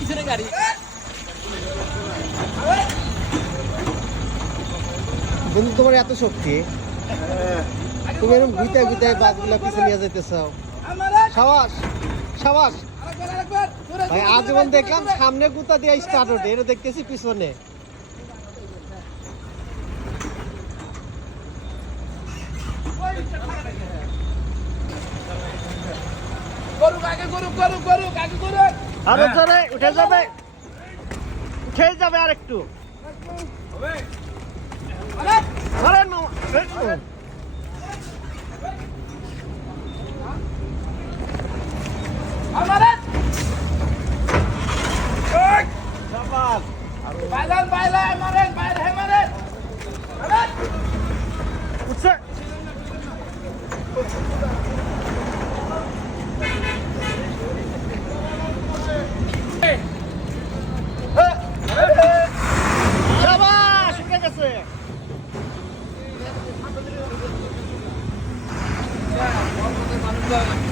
পিছনে গাড়ি বন্ধু তোমার এত শক্তি, তুমি এরকম ঘুইতে ঘুইতে বাসগুলা পিছনে নিয়ে যেতে চাও। সাবাস সাবাস ভাই, আজীবন দেখলাম সামনে গুতা দিয়ে স্টার্ট ওঠে, এটা দেখতেছি পিছনে। আরো জোরে উঠে যাবে, উঠে যাবে আর একটু। উঠছে শাবাশ, উঠে গেছে। মানুষ